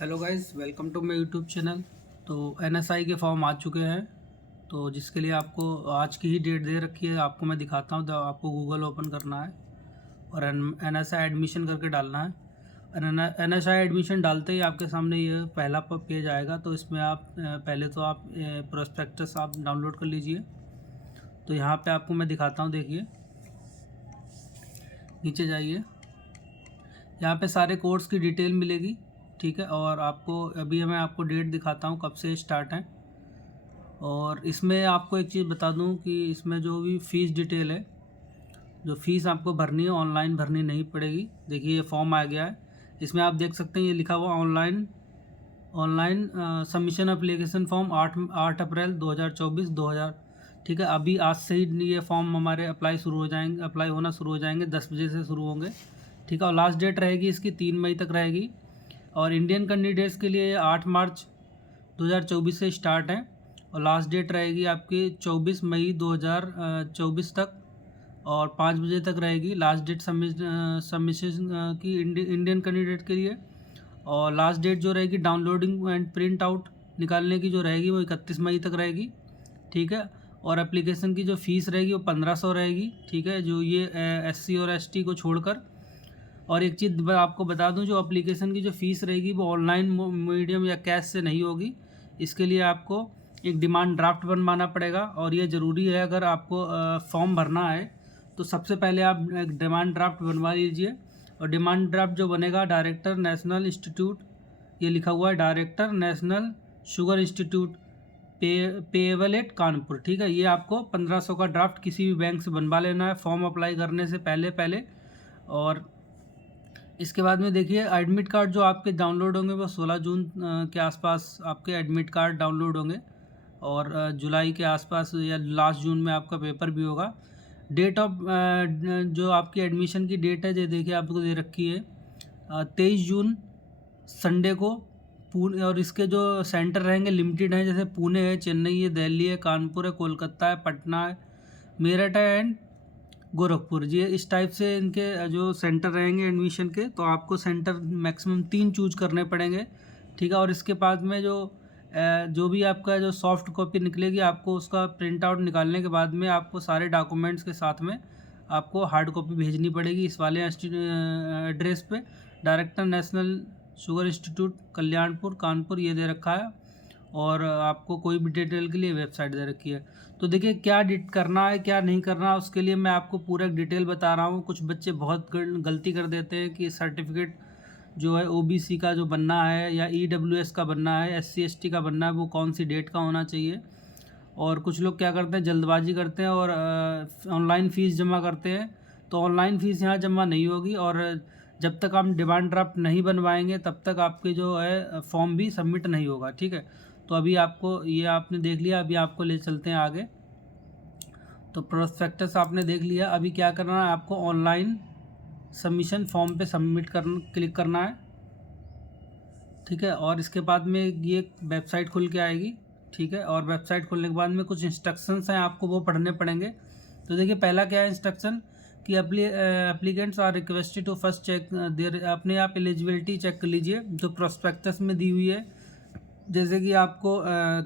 Hello guys, welcome to my YouTube channel. तो NSI के form आ चुके हैं, तो जिसके लिए आपको आज की ही डेट दे रखी है। आपको मैं दिखाता हूँ। तो आपको गूगल ओपन करना है और एनएसआई एडमिशन करके डालना है। और एनएसआई एडमिशन डालते ही आपके सामने ये पहला पेज आएगा। तो इसमें आप पहले तो आप प्रोस्पेक्टस आप डाउनलोड कर लीजिए। तो यहाँ पे आपको मैं दिखाता हूँ, देखिए नीचे जाइए। यहाँ पे सारे कोर्स की डिटेल मिलेगी, ठीक है। और आपको अभी मैं आपको डेट दिखाता हूँ कब से स्टार्ट है। और इसमें आपको एक चीज़ बता दूँ कि इसमें जो भी फ़ीस डिटेल है, जो फ़ीस आपको भरनी है ऑनलाइन भरनी नहीं पड़ेगी। देखिए ये फॉर्म आ गया है, इसमें आप देख सकते हैं ये लिखा हुआ online online submission application form 8 अप्रैल 2024 2000, ठीक है। अभी आज से ही ये फॉर्म हमारे अप्लाई होना शुरू हो जाएंगे, 10 बजे से शुरू होंगे, ठीक है। और लास्ट डेट रहेगी इसकी 3 मई तक रहेगी। और इंडियन कैंडिडेट्स के लिए 8 मार्च 2024 से स्टार्ट है और लास्ट डेट रहेगी आपकी 24 मई 2024 तक और 5 बजे तक रहेगी लास्ट डेट सबमिशन की इंडियन कैंडिडेट के लिए। और लास्ट डेट जो रहेगी डाउनलोडिंग एंड प्रिंट आउट निकालने की जो रहेगी वो 31 मई तक रहेगी, ठीक है। और एप्लीकेशन की जो फ़ीस रहेगी वो 1500 रहेगी, ठीक है, जो ये SC और ST को छोड़कर। और एक चीज़ आपको बता दूं, जो एप्लीकेशन की जो फ़ीस रहेगी वो ऑनलाइन मीडियम या कैश से नहीं होगी। इसके लिए आपको एक डिमांड ड्राफ्ट बनवाना पड़ेगा और ये ज़रूरी है। अगर आपको फॉर्म भरना है तो सबसे पहले आप एक डिमांड ड्राफ्ट बनवा लीजिए। और डिमांड ड्राफ्ट जो बनेगा डायरेक्टर नेशनल इंस्टीट्यूट, ये लिखा हुआ है डायरेक्टर नेशनल शुगर इंस्टीट्यूट पेवलेट कानपुर, ठीक है। ये आपको 1500 का ड्राफ्ट किसी भी बैंक से बनवा लेना है फॉर्म अप्लाई करने से पहले पहले। और इसके बाद में देखिए एडमिट कार्ड जो आपके डाउनलोड होंगे वो 16 जून के आसपास आपके एडमिट कार्ड डाउनलोड होंगे। और जुलाई के आसपास या लास्ट जून में आपका पेपर भी होगा। डेट ऑफ जो आपकी एडमिशन की डेट है, जो देखिए आपको दे रखी है 23 जून संडे को पुणे। और इसके जो सेंटर रहेंगे लिमिटेड हैं, जैसे पुणे है, चेन्नई है, दिल्ली है, कानपुर है, कोलकाता है, पटना है, मेरठ है एंड गोरखपुर जी। इस टाइप से इनके जो सेंटर रहेंगे एडमिशन के। तो आपको सेंटर मैक्सिमम 3 चूज करने पड़ेंगे, ठीक है। और इसके बाद में जो भी आपका जो सॉफ्ट कॉपी निकलेगी, आपको उसका प्रिंट आउट निकालने के बाद में आपको सारे डॉक्यूमेंट्स के साथ में आपको हार्ड कॉपी भेजनी पड़ेगी इस वाले एड्रेस पे। Director national sugar institute Kalyanpur Kanpur ये दे रखा है। और आपको कोई भी डिटेल के लिए वेबसाइट दे रखी है। तो देखिए क्या करना है क्या नहीं करना, उसके लिए मैं आपको पूरा डिटेल बता रहा हूँ। कुछ बच्चे बहुत गलती कर देते हैं कि सर्टिफिकेट जो है OBC का जो बनना है या EWS का बनना है, SC ST का बनना है, वो कौन सी डेट का होना चाहिए। और कुछ लोग क्या करते हैं, जल्दबाजी करते हैं और ऑनलाइन फ़ीस जमा करते हैं। तो ऑनलाइन फ़ीस यहाँ जमा नहीं होगी और जब तक आप डिमांड ड्राफ्ट नहीं बनवाएंगे तब तक आपके जो है फॉर्म भी सबमिट नहीं होगा, ठीक है। तो अभी आपको ये आपने देख लिया, अभी आपको ले चलते हैं आगे। तो प्रोस्पेक्टस आपने देख लिया, अभी क्या करना है आपको ऑनलाइन सबमिशन फॉर्म पे क्लिक करना है, ठीक है। और इसके बाद में ये वेबसाइट खुल के आएगी, ठीक है। और वेबसाइट खुलने के बाद में कुछ इंस्ट्रक्शंस हैं, आपको वो पढ़ने पड़ेंगे। तो देखिए पहला क्या है इंस्ट्रक्शन कि applicants are requested to first check their, अपने आप एलिजिबिलिटी चेक कर लीजिए जो प्रोस्पेक्टस में दी हुई है। जैसे कि आपको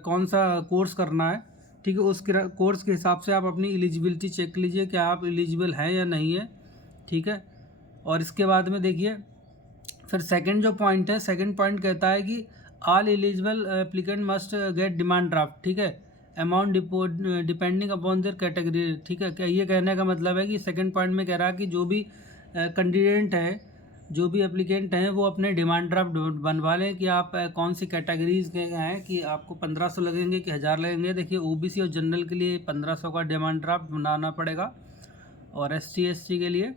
कौन सा कोर्स करना है, ठीक है, उस कोर्स के हिसाब से आप अपनी एलिजिबिलिटी चेक लीजिए क्या आप एलिजिबल हैं या नहीं है, ठीक है। और इसके बाद में देखिए फिर सेकंड जो पॉइंट है, सेकंड पॉइंट कहता है कि all eligible applicant must get demand draft, ठीक है, amount depending upon their category, ठीक है। क्या ये कहने का मतलब है कि सेकंड पॉइंट में कह रहा है कि जो भी कैंडिडेट है, जो भी एप्लीकेंट हैं, वो अपने डिमांड ड्राफ्ट बनवा लें कि आप कौन सी कैटेगरीज के हैं, कि आपको 1500 लगेंगे कि 1000 लगेंगे। देखिए OBC और जनरल के लिए 1500 का डिमांड ड्राफ्ट बनाना पड़ेगा और ST SC के लिए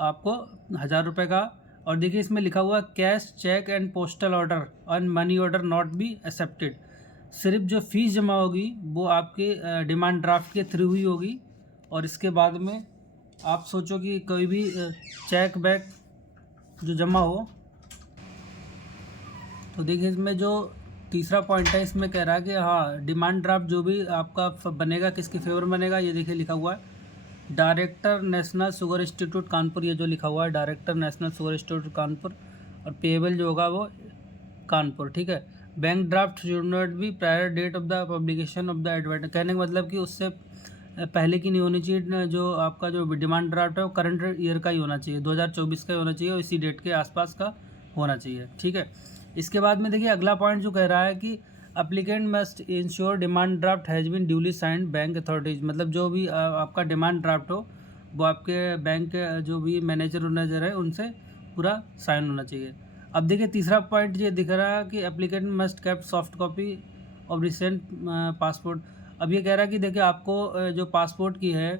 आपको 1000 रुपये का। और देखिए इसमें लिखा हुआ cash cheque and postal order और money order not be accepted. सिर्फ जो फीस जमा होगी वो आपके डिमांड ड्राफ्ट के थ्रू ही होगी। और इसके बाद में आप सोचो कि कोई भी चेक बैक जो जमा हो, तो देखिए इसमें जो तीसरा पॉइंट है इसमें कह रहा है कि हाँ डिमांड ड्राफ्ट जो भी आपका बनेगा किसके फेवर बनेगा, ये देखिए लिखा हुआ है director national sugar institute Kanpur, ये जो लिखा हुआ है director national sugar institute Kanpur. और पेएबल जो होगा वो कानपुर, ठीक है। Bank draft should not be prior date of the publication of the advertise, कहने का मतलब कि उससे पहले की नहीं होनी चाहिए। जो आपका जो डिमांड ड्राफ्ट है वो करंट ईयर का ही होना चाहिए, 2024 का ही होना चाहिए और इसी डेट के आसपास का होना चाहिए, ठीक है। इसके बाद में देखिए अगला पॉइंट जो कह रहा है कि applicant must ensure demand draft has been duly signed bank authorities, मतलब जो भी आपका डिमांड ड्राफ्ट हो वो आपके बैंक के जो भी मैनेजर है उनसे पूरा साइन होना चाहिए। अब देखिए तीसरा पॉइंट ये दिख रहा है कि applicant must cap soft copy of recent passport. अब ये कह रहा है कि देखिए आपको जो पासपोर्ट की है,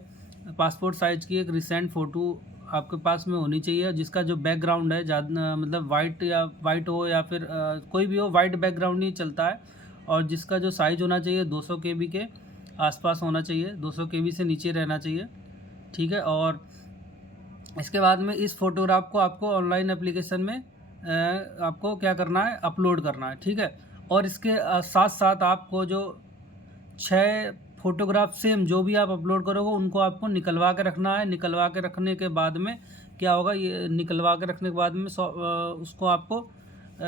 पासपोर्ट साइज की एक रिसेंट फ़ोटो आपके पास में होनी चाहिए, जिसका जो बैकग्राउंड है ज़्यादा मतलब वाइट हो या फिर कोई भी हो, वाइट बैकग्राउंड नहीं चलता है, और जिसका जो साइज़ होना चाहिए 200 KB के आसपास होना चाहिए, 200 KB से नीचे रहना चाहिए, ठीक है। और इसके बाद में इस फोटोग्राफ को आपको ऑनलाइन एप्लीकेशन में आपको क्या करना है, अपलोड करना है, ठीक है। और इसके साथ साथ आपको जो 6 फोटोग्राफ सेम जो भी आप अपलोड करोगे उनको आपको निकलवा के रखना है। निकलवा के रखने के बाद में क्या होगा, ये निकलवा के रखने के बाद में उसको आपको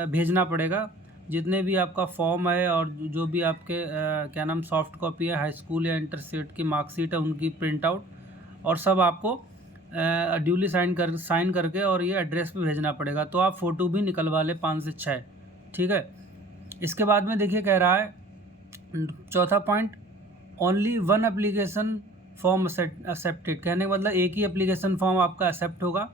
भेजना पड़ेगा। जितने भी आपका फॉर्म है और जो भी आपके क्या नाम सॉफ्ट कॉपी है, हाई स्कूल या इंटरसेट की मार्कशीट है उनकी प्रिंट आउट, और सब आपको ड्यूली साइन करके और ये एड्रेस पे भेजना पड़ेगा। तो आप फ़ोटो भी निकलवा लें 5 से 6, ठीक है। इसके बाद में देखिए कह रहा है चौथा point, only one application form accepted, कहने का मतलब एक ही एप्लीकेशन फॉर्म आपका एक्सेप्ट होगा,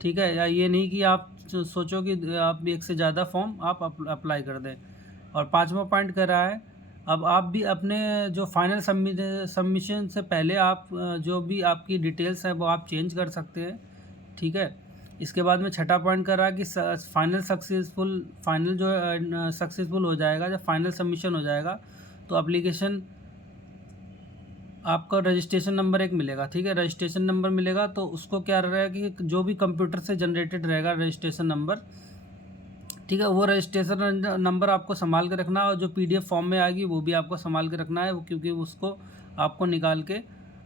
ठीक है। या ये नहीं कि आप सोचो कि आप एक से ज़्यादा फॉर्म आप अप्लाई कर दें। और पांचवा पॉइंट कह रहा है अब आप भी अपने जो फाइनल सबमिशन से पहले आप जो भी आपकी डिटेल्स हैं वो आप चेंज कर सकते हैं, ठीक है। इसके बाद में छठा पॉइंट कर रहा है कि फाइनल जो सक्सेसफुल हो जाएगा, जब फाइनल सबमिशन हो जाएगा तो एप्लीकेशन आपका रजिस्ट्रेशन नंबर एक मिलेगा, ठीक है। रजिस्ट्रेशन नंबर मिलेगा तो उसको क्या रहेगा कि जो भी कंप्यूटर से जनरेटेड रहेगा रजिस्ट्रेशन नंबर, ठीक है, वो रजिस्ट्रेशन नंबर आपको संभाल के रखना है। और जो PDF फॉर्म में आएगी वो भी आपको संभाल के रखना है, क्योंकि उसको आपको निकाल के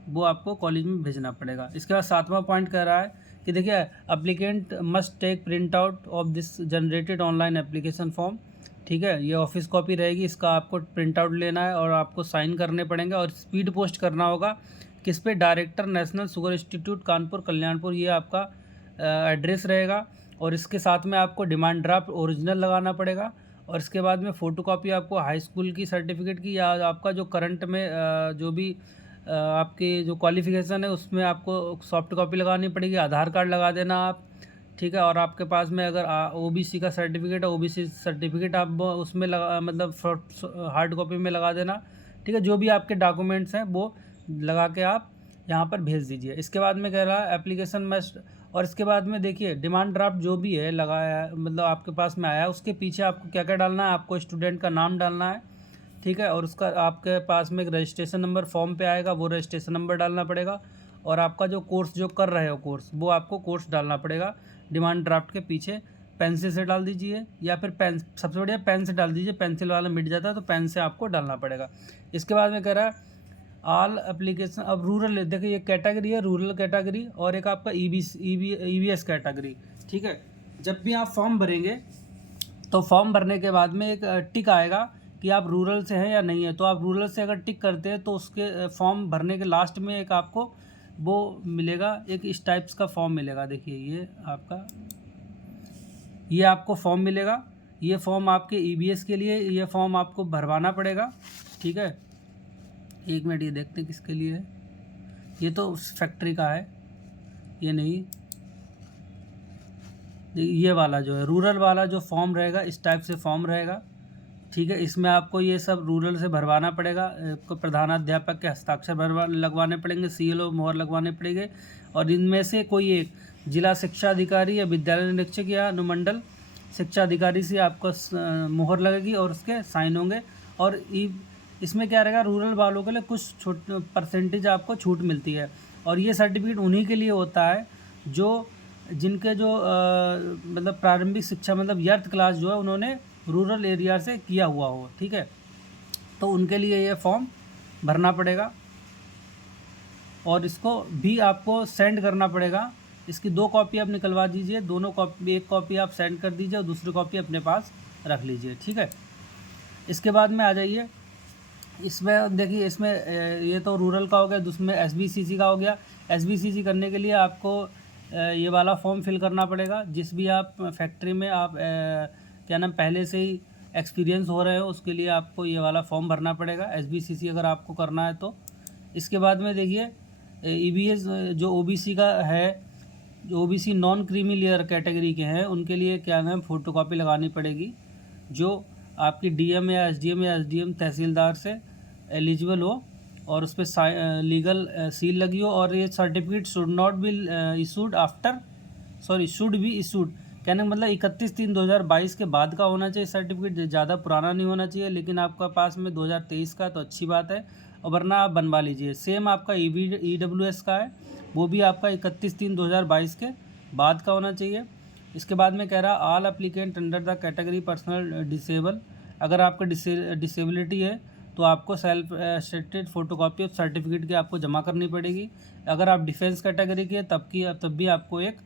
वो आपको कॉलेज में भेजना पड़ेगा। इसके बाद सातवां पॉइंट कह रहा है कि देखिए applicant must take print out of this generated online application form, ठीक है। ये ऑफिस कॉपी रहेगी, इसका आपको प्रिंट आउट लेना है और आपको साइन करने पड़ेंगे और स्पीड पोस्ट करना होगा। किस पे, director national sugar institute Kanpur Kalyanpur, ये आपका एड्रेस रहेगा। और इसके साथ में आपको डिमांड ड्राफ्ट ओरिजिनल लगाना पड़ेगा। और इसके बाद में फ़ोटोकॉपी आपको हाई स्कूल की सर्टिफिकेट की या आपका जो करंट में जो भी आपकी जो क्वालिफ़िकेशन है उसमें आपको सॉफ्ट कॉपी लगानी पड़ेगी। आधार कार्ड लगा देना आप, ठीक है। और आपके पास में अगर OBC का सर्टिफिकेट है, OBC सर्टिफिकेट आप उसमें लगा मतलब हार्ड कॉपी में लगा देना, ठीक है। जो भी आपके डॉक्यूमेंट्स हैं वो लगा के आप यहाँ पर भेज दीजिए। इसके बाद में कह रहा है एप्लीकेशन मस्ट, और इसके बाद में देखिए डिमांड ड्राफ्ट जो भी है लगाया है मतलब आपके पास में आया है, उसके पीछे आपको क्या क्या डालना है, आपको स्टूडेंट का नाम डालना है, ठीक है। और उसका आपके पास में एक रजिस्ट्रेशन नंबर फॉर्म पे आएगा, वो रजिस्ट्रेशन नंबर डालना पड़ेगा। और आपका जो कोर्स जो कर रहे हो कोर्स, वो आपको कोर्स डालना पड़ेगा डिमांड ड्राफ्ट के पीछे। पेंसिल से डाल दीजिए या फिर पेन, सबसे बढ़िया पेन से डाल दीजिए, पेंसिल वाला मिट जाता है तो पेन से आपको डालना पड़ेगा। इसके बाद में कह रहा है ऑल एप्लीकेशन, अब रूरल देखिए ये कैटेगरी है, रूरल कैटेगरी, और एक आपका EBS कैटेगरी, ठीक है। जब भी आप फॉर्म भरेंगे तो फॉर्म भरने के बाद में एक टिक आएगा कि आप रूरल से हैं या नहीं है। तो आप रूरल से अगर टिक करते हैं तो उसके फॉर्म भरने के लास्ट में एक आपको वो मिलेगा, एक इस टाइप्स का फॉर्म मिलेगा। देखिए ये आपको फॉर्म मिलेगा। ये फॉर्म आपके EBS के लिए, ये फॉर्म आपको भरवाना पड़ेगा, ठीक है। एक मिनट ये देखते हैं किसके लिए है। ये तो फैक्ट्री का है, ये नहीं, ये वाला जो है रूरल वाला जो फॉर्म रहेगा, इस टाइप से फॉर्म रहेगा, ठीक है। इसमें आपको ये सब रूरल से भरवाना पड़ेगा। आपको प्रधानाध्यापक के हस्ताक्षर लगवाने पड़ेंगे, CLO मोहर लगवाने पड़ेंगे। और इनमें से कोई एक जिला शिक्षा अधिकारी या विद्यालय निरीक्षक या अनुमंडल शिक्षा अधिकारी से आपको मोहर लगेगी और उसके साइन होंगे। और इसमें क्या रहेगा, रूरल वालों के लिए कुछ परसेंटेज आपको छूट मिलती है। और ये सर्टिफिकेट उन्हीं के लिए होता है जो जिनके जो मतलब प्रारंभिक शिक्षा मतलब 8th क्लास जो है उन्होंने रूरल एरिया से किया हुआ हो, ठीक है। तो उनके लिए ये फॉर्म भरना पड़ेगा और इसको भी आपको सेंड करना पड़ेगा इसकी 2 कॉपी आप निकलवा दीजिए, दोनों कॉपी, एक कॉपी आप सेंड कर दीजिए और दूसरी कॉपी अपने पास रख लीजिए, ठीक है। इसके बाद में आ जाइए, इसमें देखिए, इसमें ये तो रूरल का हो गया, दूसरे SBCC का हो गया। SBCC करने के लिए आपको ये वाला फॉर्म फिल करना पड़ेगा। जिस भी आप फैक्ट्री में आप क्या नाम पहले से ही एक्सपीरियंस हो रहे हो, उसके लिए आपको ये वाला फॉर्म भरना पड़ेगा, SBCC अगर आपको करना है तो। इसके बाद में देखिए EBS जो OBC का है, जो OBC non creamy layer category के हैं, उनके लिए क्या नाम फ़ोटोकॉपी लगानी पड़ेगी, जो आपकी DM या SDM या SDM तहसीलदार से एलिजिबल हो और उस पर लीगल सील लगी हो, और ये certificate should not be issued after, sorry should be issued, कहने का मतलब 31/3/2022 के बाद का होना चाहिए सर्टिफिकेट, ज़्यादा पुराना नहीं होना चाहिए। लेकिन आपका पास में 2023 का तो अच्छी बात है, और वरना आप बनवा लीजिए। सेम आपका EWS का है, वो भी आपका 31/3/2022 के बाद का होना चाहिए। इसके बाद में कह रहा है all applicant under the category personal disable, अगर आपका डिसेबिलिटी है तो आपको self attested photocopy of certificate की आपको जमा करनी पड़ेगी। अगर आप डिफेंस कैटेगरी के तब भी आपको एक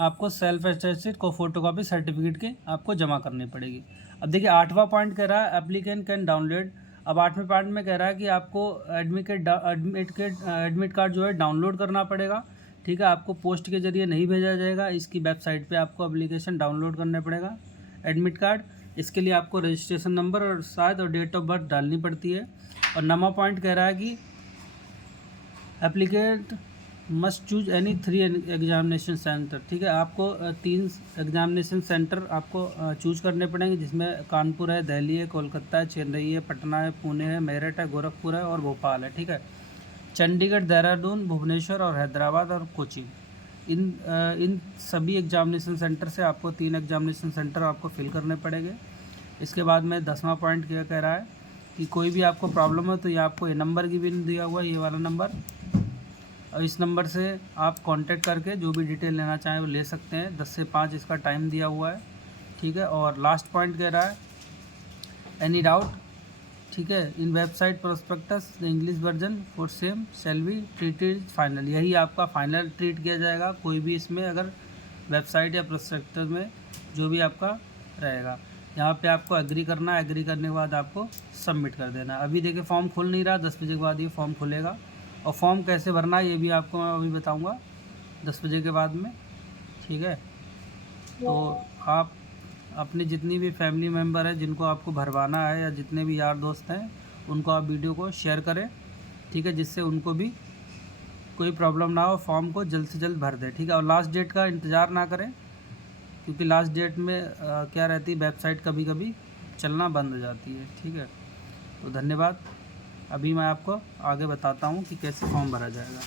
आपको सेल्फ अटेस्टेड को फोटोकॉपी सर्टिफिकेट के आपको जमा करनी पड़ेगी। अब देखिए 8वां पॉइंट कह रहा है एप्लीकेंट कैन डाउनलोड। अब 8वें पॉइंट में कह रहा है कि आपको एडमिट कार्ड जो है डाउनलोड करना पड़ेगा, ठीक है। आपको पोस्ट के जरिए नहीं भेजा जाएगा, इसकी वेबसाइट पे आपको एप्लीकेशन डाउनलोड करना पड़ेगा एडमिट कार्ड। इसके लिए आपको रजिस्ट्रेशन नंबर और शायद और डेट ऑफ बर्थ डालनी पड़ती है। और 9वां पॉइंट कह रहा है कि applicant must choose any 3 examination centre, ठीक है। आपको 3 एग्जामिनेशन सेंटर आपको चूज करने पड़ेंगे, जिसमें कानपुर है, दिल्ली है, कोलकाता है, चेन्नई है, पटना है, पुणे है, मेरठ है, गोरखपुर है और भोपाल है, ठीक है। चंडीगढ़, देहरादून, भुवनेश्वर और हैदराबाद और कोचिंग, इन सभी एग्जामिनेशन सेंटर से आपको 3 एग्जामिनेशन सेंटर आपको फिल करने पड़ेंगे। इसके बाद में 10वां पॉइंट क्या कह रहा है कि कोई भी आपको प्रॉब्लम हो तो ये आपको ये नंबर की भी दिया हुआ है, ये वाला नंबर, और इस नंबर से आप कांटेक्ट करके जो भी डिटेल लेना चाहें वो ले सकते हैं। 10 से 5 इसका टाइम दिया हुआ है, ठीक है। और लास्ट पॉइंट कह रहा है एनी डाउट, ठीक है, in website prospectus the English version for same shall be treated final, यही आपका फाइनल ट्रीट किया जाएगा। कोई भी इसमें अगर वेबसाइट या प्रोस्पेक्टस में जो भी आपका रहेगा, यहाँ पे आपको एग्री करना है, एग्री करने के बाद आपको सबमिट कर देना है। अभी देखिए फॉर्म खुल नहीं रहा, 10 बजे के बाद ये फॉर्म खुलेगा, और फॉर्म कैसे भरना है ये भी आपको मैं अभी बताऊँगा 10 बजे के बाद में, ठीक है। तो आप अपनी जितनी भी फैमिली मेम्बर है जिनको आपको भरवाना है, या जितने भी यार दोस्त हैं, उनको आप वीडियो को शेयर करें, ठीक है, जिससे उनको भी कोई प्रॉब्लम ना हो, फॉर्म को जल्द से जल्द भर दें, ठीक है। और लास्ट डेट का इंतज़ार ना करें, क्योंकि लास्ट डेट में क्या रहती है, वेबसाइट कभी कभी चलना बंद हो जाती है, ठीक है। तो धन्यवाद। अभी मैं आपको आगे बताता हूँ कि कैसे फॉर्म भरा जाएगा।